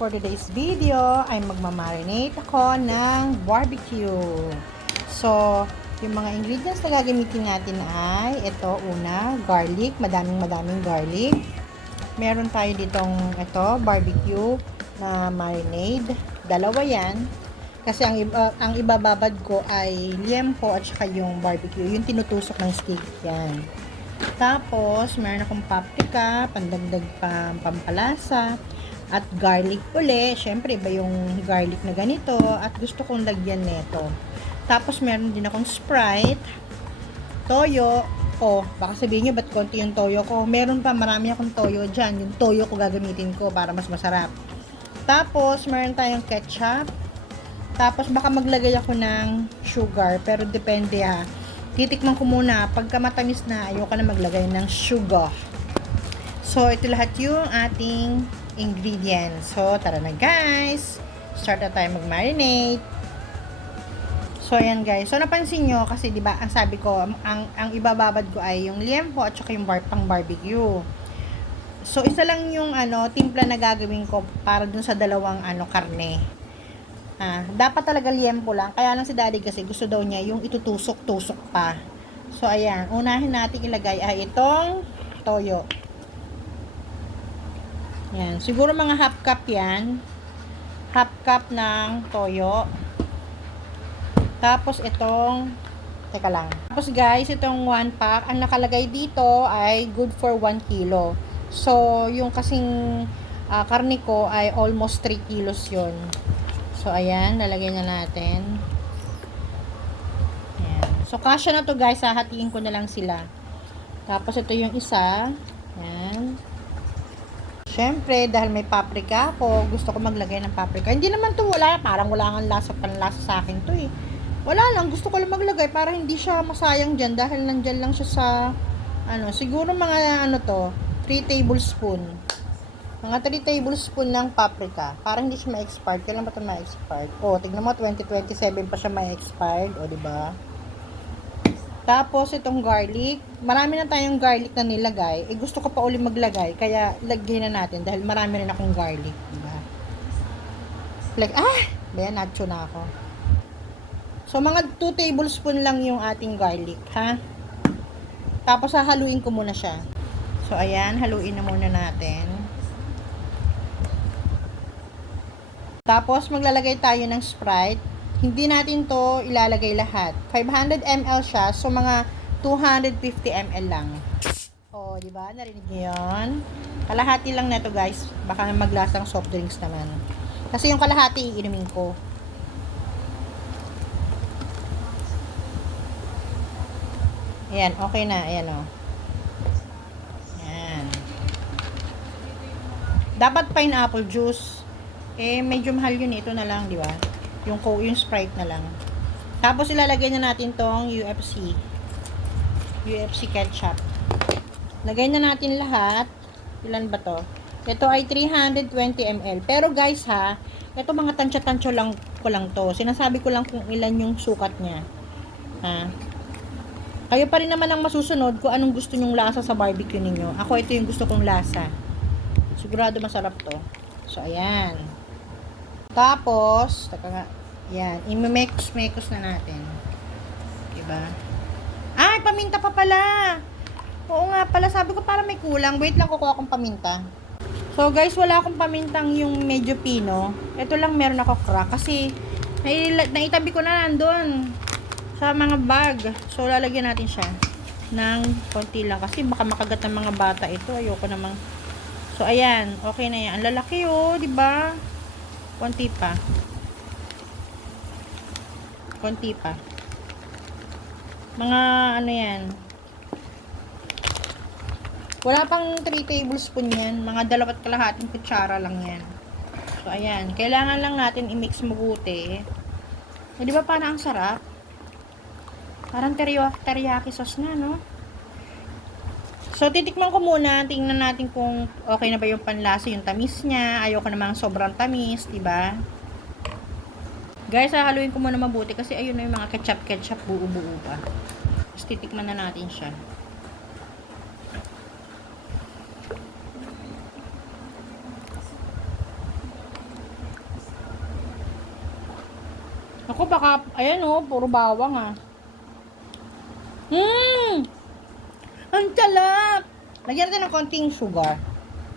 For today's video ay magmamarinate ako ng barbecue. So, yung mga ingredients na gagamitin natin ay ito, una, garlic, madaming garlic. Meron tayo ditong ito, barbecue na marinade. Dalawa yan. Kasi ang ibababad ko ay liempo at saka yung barbecue, yung tinutusok ng stick yan. Tapos, meron akong paprika, pandagdag pampalasa, at garlic uli. Syempre, iba yung garlic na ganito, at gusto kong lagyan nito. Tapos, meron din akong Sprite, toyo, baka sabihin nyo, ba't konti yung toyo ko? Meron pa, marami akong toyo dyan. Yung toyo ko gagamitin ko para mas masarap. Tapos, meron tayong ketchup. Tapos, baka maglagay ako ng sugar, pero depende ha. Titikman ko muna. Pagka matamis na, ayoko na maglagay ng sugar. So, ito lahat yung ating ingredients. So, tara na guys. Start na tayo mag-marinate. So, ayan guys. So, napansin nyo, kasi diba, ang sabi ko, ang ibababad ko ay yung liempo at saka yung pang barbecue. So, isa lang yung timpla na gagawin ko para dun sa dalawang karne. Dapat talaga liempo lang. Kaya lang si daddy kasi gusto daw niya yung itutusok-tusok pa. So, ayan. Unahin natin ilagay ay itong toyo. Ayan. Siguro mga half cup yan. Half cup ng toyo. Tapos itong, teka lang. Tapos guys, itong 1 pack, ang nakalagay dito ay good for 1 kilo. So, yung kasing karne ko ay almost 3 kilos yun. So, ayan, lalagay na natin. Ayan. So, kasya na to guys, hahatiin ko na lang sila. Tapos, ito yung isa. Ayan. Siyempre, dahil may paprika ako, gusto ko maglagay ng paprika. Hindi naman to wala, parang wala nga panlasa sa akin to eh. Wala lang, gusto ko lang maglagay para hindi siya masayang dyan dahil nandyan lang siya sa, siguro mga 3 tablespoon. Mga 3 tablespoon ng paprika. Para hindi siya ma-expired. Kailan ba ito ma-expired? Tignan mo, 2027 pa siya ma-expired. Diba? Tapos, itong garlic. Marami na tayong garlic na nilagay. Gusto ko pa uli maglagay. Kaya, lagyan na natin. Dahil marami rin akong garlic. Diba? Nacho na ako. So, mga 2 tablespoon lang yung ating garlic. Ha? Tapos, hahaluin ko muna siya. So, ayan. Haluin na muna natin. Tapos, maglalagay tayo ng Sprite. Hindi natin to ilalagay lahat. 500 ml siya. So, mga 250 ml lang. Diba? Narinig niyo yun? Kalahati lang na to guys. Baka maglasang soft drinks naman. Kasi yung kalahati, iinumin ko. Ayan, okay na. Ayan o. Ayan. Dapat pineapple juice. Medyo mahal yun. Ito na lang, di ba? Yung Sprite na lang. Tapos, ilalagay na natin tong UFC ketchup. Lagay na natin lahat. Ilan ba to? Ito ay 320 ml. Pero guys ha, ito mga tansya-tansya lang ko lang to. Sinasabi ko lang kung ilan yung sukat niya. Kayo pa rin naman ang masusunod kung anong gusto nyong lasa sa barbecue ninyo. Ako, ito yung gusto kong lasa. Sigurado masarap to. So, ayan. Tapos, yan, i-mekos na natin. Diba? Paminta pa pala. Oo nga pala, sabi ko para may kulang. Wait lang, kukuha akong paminta. So, guys, wala akong pamintang yung medyo pino. Ito lang meron ako crack. Kasi, naitabi ko na nandun sa mga bag. So, lalagyan natin siya ng konti lang. Kasi baka makagat ng mga bata ito. Ayoko namang. So, ayan. Okay na yan. Ang lalaki diba? Konti pa. Konti pa. Mga yan. Wala pang 3 tablespoon yan. Mga 2.5 kutsara lang yan. So, ayan. Kailangan lang natin i-mix mabuti. Di ba parang ang sarap? Parang teriyaki sauce na, no? So, titikman ko muna. Tingnan natin kung okay na ba yung panlasa, yung tamis niya. Ayoko namang sobrang tamis, diba? Guys, hahaluin ko muna mabuti kasi ayun na yung mga ketchup, buo-buo pa. Tapos, titikman na natin siya. Ako baka, ayan oh, puro bawang ah. Ang talap! Lagyan natin ng konting sugar.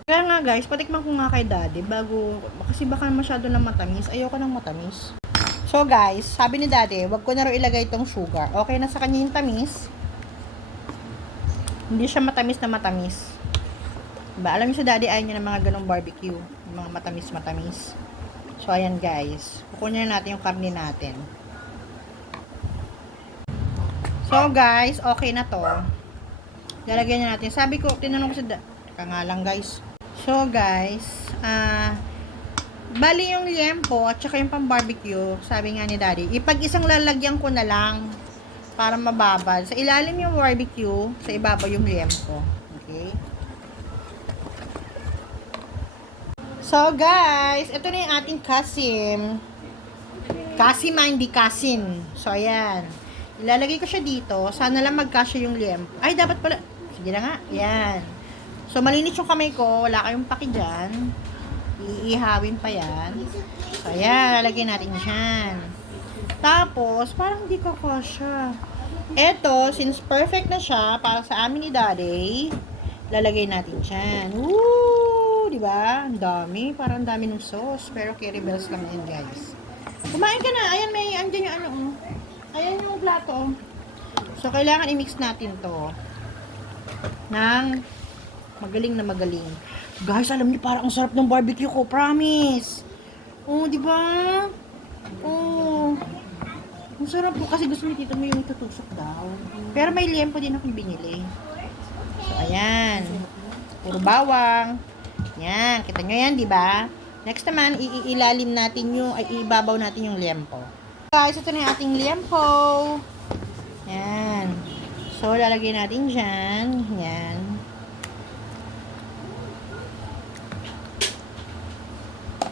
Kaya nga guys, patikman ko nga kay daddy bago, kasi baka masyado na matamis. Ayoko ng matamis. So guys, sabi ni daddy, wag ko na raw ilagay itong sugar. Okay na sa kanya yung tamis. Hindi siya matamis na matamis. Diba? Alam niyo si daddy, ayaw niya ng mga ganong barbecue. Yung mga matamis-matamis. So ayan guys, kukunin na natin yung karne natin. So guys, okay na to. Lalagyan na natin. Sabi ko, tinanong ko si daddy. Teka nga lang guys. So guys, bali yung liempo at saka yung pang barbecue, sabi nga ni daddy, ipag-isang lalagyan ko na lang para mababad. Sa ilalim yung barbecue, sa ibabaw yung liempo. Okay? So guys, ito na yung ating kasim. Kasim hindi kasin. So ayan. Ilalagay ko siya dito. Sana lang magkasya yung liempo. Ay, dapat pala. Sige na nga. Ayan. So, malinis yung kamay ko. Wala kayong paki dyan. Iihawin pa yan. So, ayan. Lalagyan natin dyan. Tapos, parang hindi ko kasya. Eto, since perfect na siya, para sa amin ni daddy, lalagay natin dyan. Woo! Diba? Ang dami. Parang dami ng sauce. Pero Curry Bells lang yan, guys. Kumain ka na. Ayan, may, andyan yung ano, ayan yung plato. So, kailangan i-mix natin to ng magaling na magaling. Guys, alam niyo, parang ang sarap ng barbecue ko. Promise. Oh, di ba? Oh. Ang sarap po kasi gusto ni tito mo yung itutusok daw. Pero may liempo din akong binili. So, ayan. Puro bawang. Yan. Kita nyo yan, di ba? Next naman, iilalim natin yung, ay ibabaw natin yung liempo. Guys, ito na yung ating liempo. Yan. So, lalagay natin dyan. Yan.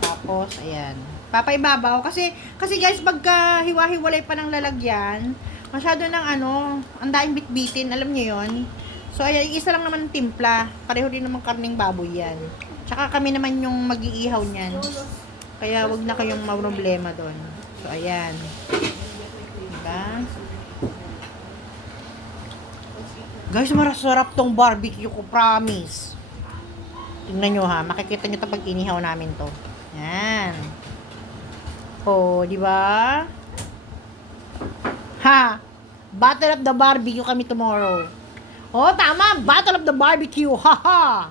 Tapos, ayan. Papaibabaw. Kasi guys, pagka hiwa-hiwalay pa ng lalagyan, masyado ng ang daing bitbitin. Alam nyo yon. So, ayan, isa lang naman timpla. Pareho din naman karning baboy yan. Tsaka kami naman yung mag-iihaw niyan. Kaya, wag na kayong problema doon. So, ayan. Diba? Guys, marasarap tong barbecue ko, promise. Tingnan nyo ha, makikita nyo ito pag inihaw namin to. Yan. Oh, di ba? Ha! Battle of the barbecue kami tomorrow. Oh, tama! Battle of the barbecue! Haha!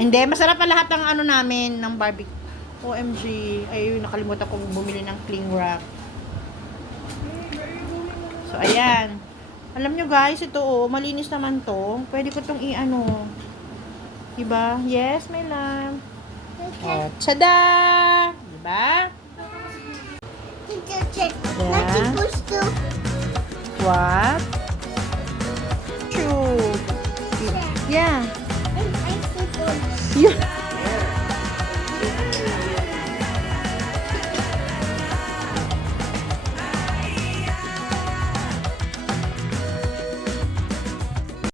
Hindi, masarap na lahat ng namin, ng barbecue. OMG. Ay, nakalimutan kong bumili ng cling wrap. So, ayan. Alam nyo guys, ito malinis naman to. Pwede ko itong diba? Yes, my love. Oh, tada! Diba? What? True. Yeah. Yeah.